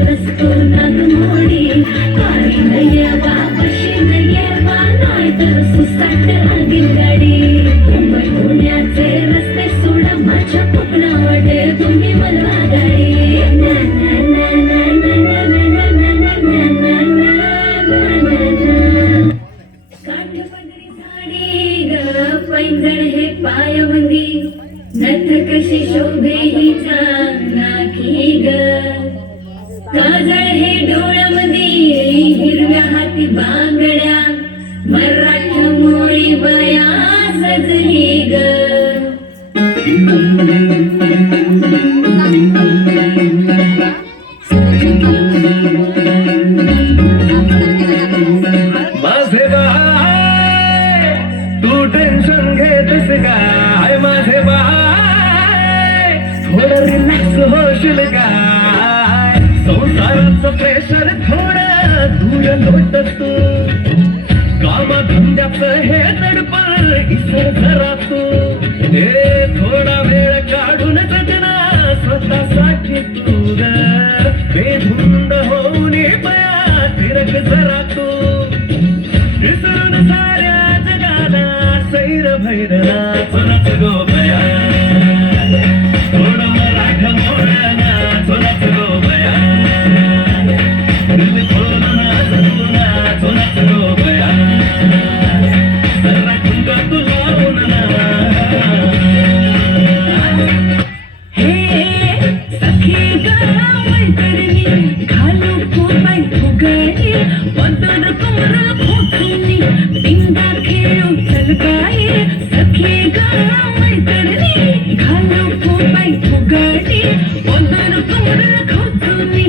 रस्तो नागमोडी काही नये बापाशी नये नाही तर सुसाट आगील गाडी मुंबई पुण्याचे रस्ते सोडा माझ्या कोकणावाटे तुम्ही मला गाडी काठपदरी साडी ग पैंजण हे पायवंदी नथ कशी शोभे हिच्या नाकी ग काजळ हे डोळ्यामध्ये हिरव्या हाती बांगड्या मराठा मोळी बया सजली ग माझे बाय तू टेन्शन घेतस काय माझे बाय थोडं रिलॅक्स होशील काय संसाराचं प्रेशर थोडं दूर लोटत तू कामधंद्याचं हे दडपण इसर जरा तू हे थोडा वेळ काढून जगना स्वतःसाठी तू ग बेधुंद होऊन बया फिरक जरा तू विसरून साऱ्या जगाला सैर भैरना चोनाच गो बया थोडं मराठा मोडना चोनाच गो बया दिल खोलना जगूना चोनाच गो बया सर्रा कुंड तू लावून ना हे सखी गावैतरणी घालू कोबाई फुगडी बदन कोमर खोटुनी बिंदा खेळू चल काय सखी गावैतरणी घालू कोबाई फुगडी बदन कोमर खोटुनी